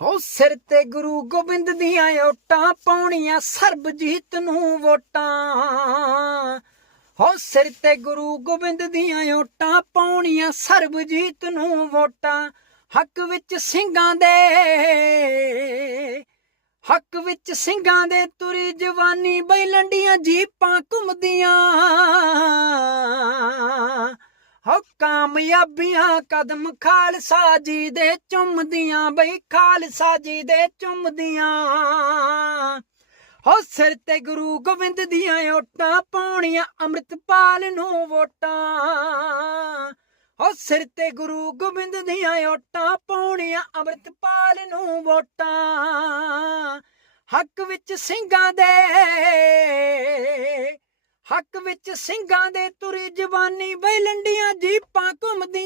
ਹੋ ਸਿਰ ਤੇ ਗੁਰੂ ਗੋਬਿੰਦ ਦੀਆਂ ਓਟਾਂ, ਪਾਉਣੀਆਂ ਸਰਬਜੀਤ ਨੂੰ ਵੋਟਾਂ। ਹੋ ਸਿਰ ਤੇ ਗੁਰੂ ਗੋਬਿੰਦ ਦੀਆਂ ਓਟਾਂ, ਪਾਉਣੀਆਂ ਸਰਬਜੀਤ ਨੂੰ ਵੋਟਾਂ। ਹੱਕ ਵਿੱਚ ਸਿੰਘਾਂ ਦੇ, ਹੱਕ ਵਿੱਚ ਸਿੰਘਾਂ ਦੇ ਤੁਰੀ ਜਵਾਨੀ, ਬਈ ਲੰਡੀਆਂ ਜੀਪਾਂ ਘੁੰਮਦੀਆਂ। ਕਾਮਯਾਬੀਆਂ ਕਦਮ ਖਾਲਸਾ ਜੀ ਦੇ ਚੁੰਮਦੀਆਂ, ਬਈ ਖਾਲਸਾ ਜੀ ਦੇ ਚੁੰਮਦੀਆਂ। ਹੋ ਸਿਰ ਤੇ ਗੁਰੂ ਗੋਬਿੰਦ ਦੀਆਂ ਓਟਾਂ, ਪਾਉਣੀਆਂ ਅੰਮ੍ਰਿਤਪਾਲ ਨੂੰ ਵੋਟਾਂ। ਹੋ ਸਿਰ ਤੇ ਗੁਰੂ ਗੋਬਿੰਦ ਦੀਆਂ ਓਟਾਂ, ਪਾਉਣੀਆਂ ਅੰਮ੍ਰਿਤਪਾਲ ਨੂੰ ਵੋਟਾਂ। ਹੱਕ ਵਿੱਚ ਸਿੰਘਾਂ ਦੇ ਹੱਕ ਵਿੱਚ ਸਿੰਘਾਂ ਦੇ ਤੁਰੀ ਜਵਾਨੀ ਬੈਲੰਡੀਆਂ ਜੀਪਾਂ ਘੁੰਮਦੀਆਂ